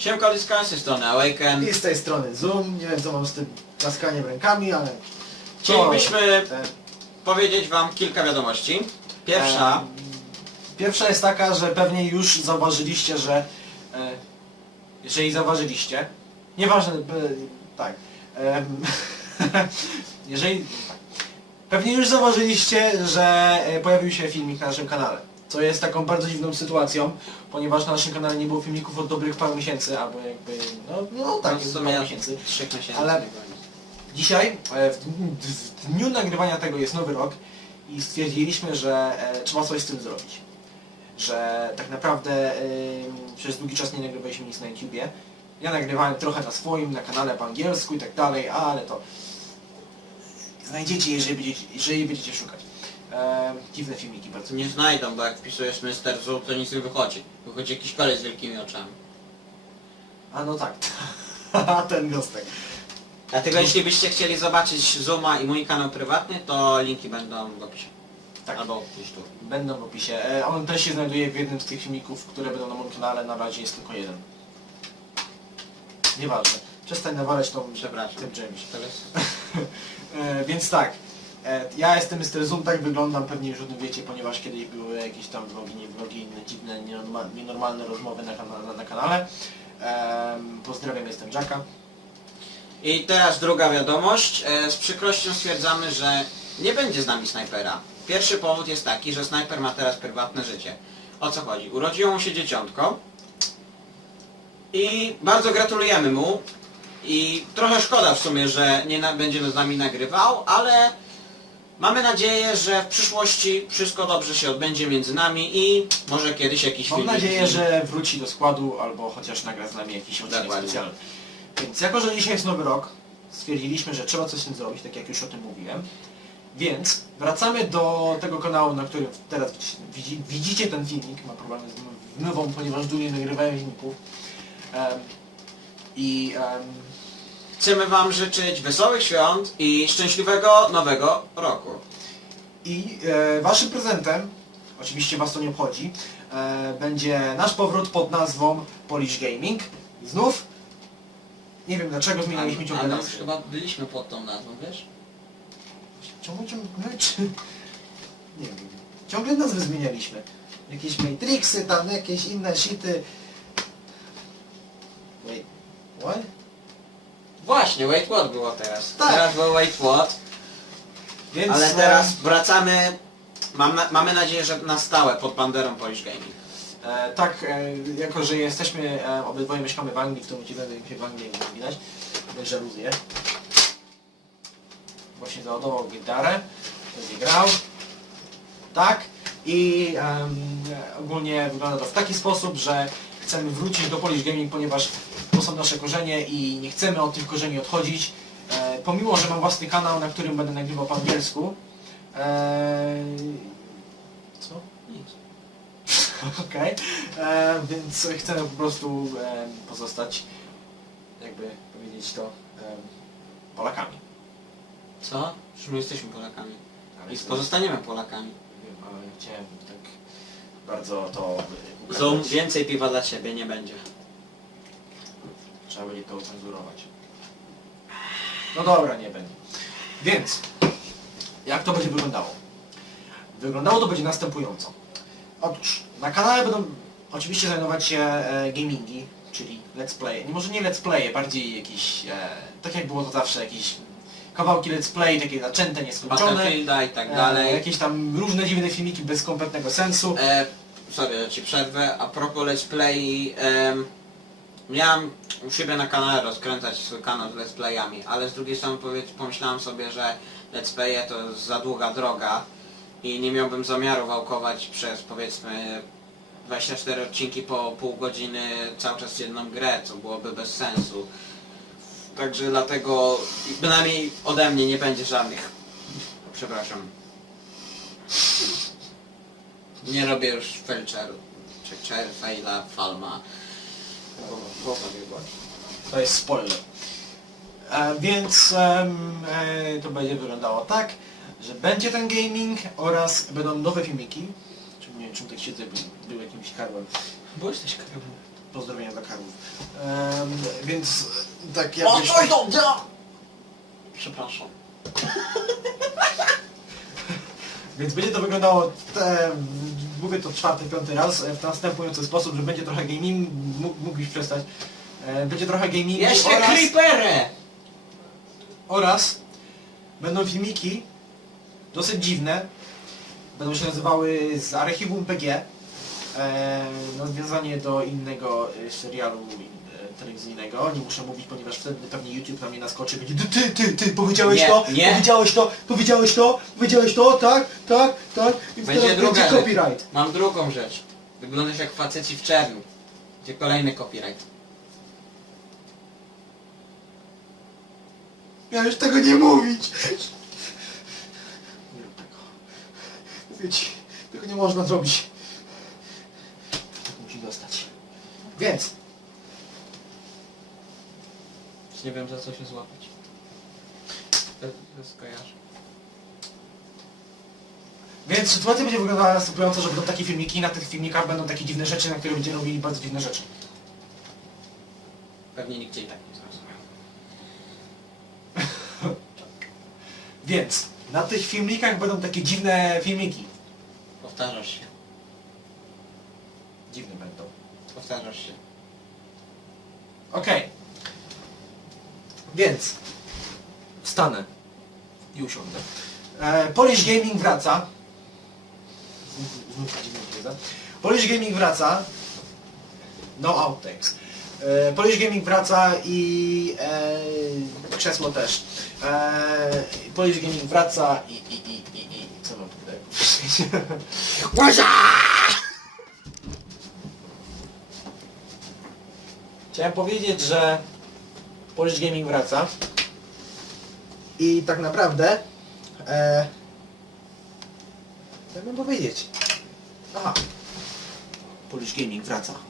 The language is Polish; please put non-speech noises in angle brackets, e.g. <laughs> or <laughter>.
Siemka Discussy, z strony Awaken. I z tej strony Zoom, nie wiem co mam z tym klaskaniem rękami, ale... Chcielibyśmy Te- powiedzieć Wam kilka wiadomości. Pierwsza, Em, Pierwsza jest taka, że pewnie już zauważyliście, że... E, jeżeli zauważyliście, nieważne, e, tak. em, <laughs> jeżeli... Pewnie już zauważyliście, że e, pojawił się filmik na naszym kanale. Co jest taką bardzo dziwną sytuacją, ponieważ na naszym kanale nie było filmików od dobrych paru miesięcy, albo jakby... No, no tak, w sumie parę od miesięcy. trzech miesięcy. Ale-. Dzisiaj, e, w dniu- w dniu nagrywania tego jest nowy rok i stwierdziliśmy, że e, trzeba coś z tym zrobić. Że tak naprawdę e, przez długi czas nie nagrywaliśmy nic na YouTubie. Ja nagrywałem trochę na swoim, na kanale po angielsku i tak dalej, ale to znajdziecie, jeżeli będziecie, jeżeli będziecie szukać. E, dziwne filmiki bardzo. Nie znajdą, bo jak wpisujesz Mr. Zoo, to nic nie wychodzi. Wychodzi jakiś koleś z wielkimi oczami. A no tak, <laughs> ten gostek. Dlatego jeśli byście chcieli zobaczyć Zooma i mój kanał prywatny, to linki będą w opisie. Tak. Albo gdzieś tu. Będą w opisie. E, On też się znajduje w jednym z tych filmików, które będą na moim kanale, na razie jest tylko jeden. Nieważne. Przestań nawalać tą Przepraszam. tym czymś. To jest... <laughs> E, więc tak. E, ja jestem Mr. Zoom, tak wyglądam, pewnie już o tym wiecie, ponieważ kiedyś były jakieś tam vlogi, nie vlogi, inne dziwne, nienorma- nienormalne rozmowy na, na, na kanale. Pozdrawiam, jestem Jacka. I teraz druga wiadomość. E, Z przykrością stwierdzamy, że nie będzie z nami snajpera. Pierwszy powód jest taki, że snajper ma teraz prywatne życie. O co chodzi? Urodziło mu się dzieciątko i bardzo gratulujemy mu i trochę szkoda w sumie, że nie będzie z nami nagrywał, ale mamy nadzieję, że w przyszłości wszystko dobrze się odbędzie między nami i może kiedyś jakiś Mam film. nadzieję, że wróci do składu albo chociaż nagra z nami jakiś odcinek Dokładnie. specjalny. Więc jako, że dzisiaj jest nowy rok, stwierdziliśmy, że trzeba coś z tym zrobić, tak jak już o tym mówiłem. Więc wracamy do tego kanału, na którym teraz widzi, widzicie ten filmik. Mam problemy z mową, ponieważ długo nie nagrywałem filmików. Em, I em, Chcemy Wam życzyć wesołych świąt i szczęśliwego nowego roku. I e, waszym prezentem, oczywiście was to nie obchodzi, e, będzie nasz powrót pod nazwą Polish Gaming. Znów, nie wiem dlaczego zmienialiśmy ciągle Ale już nazwę. chyba byliśmy pod tą nazwą, wiesz? Czemu ciągle, czy... Nie wiem. Ciągle nazwy zmienialiśmy. Jakieś Matrixy, tam jakieś inne shity. Wait, what? Właśnie, Wait What było teraz. Tak. Teraz był Wait What, Więc, ale e, teraz wracamy, mam na, mamy nadzieję, że na stałe pod banderą Polish Gaming. E, tak, e, jako że jesteśmy, e, obydwoje mieszkamy w Anglii, w tym momencie będę się w Anglii, jak widać, żaluzję. Właśnie załadował gitarę, będzie grał. Tak. I em, ogólnie wygląda to w taki sposób, że chcemy wrócić do Polish Gaming, ponieważ to są nasze korzenie i nie chcemy od tych korzeni odchodzić. E, pomimo, że mam własny kanał, na którym będę nagrywał po angielsku. E, co? Nic. <laughs> Okej, e, więc chcę po prostu e, pozostać, jakby powiedzieć to, e, Polakami. Co? Już my jesteśmy Polakami. Ale I jestem- pozostaniemy Polakami. Wiem, ale chciałem tak bardzo to e, Zoom, więcej piwa dla Ciebie nie będzie. Trzeba będzie to ocenzurować. No dobra, nie będzie. Więc, jak to będzie wyglądało? Wyglądało to będzie następująco. Otóż, na kanale będą oczywiście znajdować się e, gamingi, czyli let's play. Nie może nie let's play, bardziej jakieś, e, tak jak było to zawsze, jakieś kawałki let's play, takie zaczęte, nieskończone. Battlefielda i tak E, dalej. jakieś tam różne dziwne filmiki bez kompletnego sensu. E, sorry, że Ci przerwę. A propos Let's Play, em, miałem u siebie na kanale rozkręcać swój kanał z Let's Playami, ale z drugiej strony powiedz, pomyślałem sobie, że Let's Playe to za długa droga i nie miałbym zamiaru wałkować przez powiedzmy 24 odcinki po pół godziny cały czas jedną grę, co byłoby bez sensu. Także dlatego bynajmniej ode mnie nie będzie żadnych. Przepraszam. Nie robię już felczeru. Czy czer, fejla, falma. Bo, bo sobie go. To jest spoiler. E, więc em, e, to będzie wyglądało tak, że będzie ten gaming oraz będą nowe filmiki. Czemu nie wiem, czemu tak siedzę, by- był jakimś karłem. Byłeś też karabin. Pozdrowienia dla karłów. E, więc tak jakbyś... Przepraszam. <laughs> Więc będzie to wyglądało, te, mówię to czwarty, piąty raz, e, w następujący sposób, że będzie trochę gaming, mógł- mógłbyś przestać, E, będzie trochę gamingu Jeszcze oraz, creepery! oraz będą filmiki dosyć dziwne, będą się nazywały z archiwum PG, nawiązanie do innego e, serialu e, telewizyjnego, nie muszę mówić, ponieważ wtedy pewnie YouTube na mnie naskoczy, będzie ty, ty, ty, ty powiedziałeś Nie, to, nie. powiedziałeś to, powiedziałeś to, powiedziałeś to, tak, tak, tak, i Będzie teraz druga będzie rzecz. copyright. Mam drugą rzecz. Wyglądasz jak faceci w czerni. Gdzie kolejny copyright. Miałeś tego nie mówić. Nie rób tego. Mówię ci, tego nie można zrobić. Więc, Już nie wiem za co się złapać. Bez kojarzy. więc sytuacja będzie wyglądała następująco, że będą takie filmiki i na tych filmikach będą takie dziwne rzeczy, na które będziemy robili bardzo dziwne rzeczy. Pewnie nikt cię i tak nie zrozumiał. <laughs> Więc, na tych filmikach będą takie dziwne filmiki. Powtarzasz się. Dziwne będą. Powtarzasz się. Okej. Więc wstanę i usiądę. E, Polish Gaming wraca. Znów-. Polish Gaming wraca. No outtakes. E, Polish Gaming wraca i e, krzesło też. E, Polish Gaming wraca i, i, i, i, i co mam tutaj powiedzieć? <laughs> Chciałem powiedzieć, że Polish Gaming wraca i tak naprawdę e, mam powiedzieć? Aha. Polish Gaming wraca.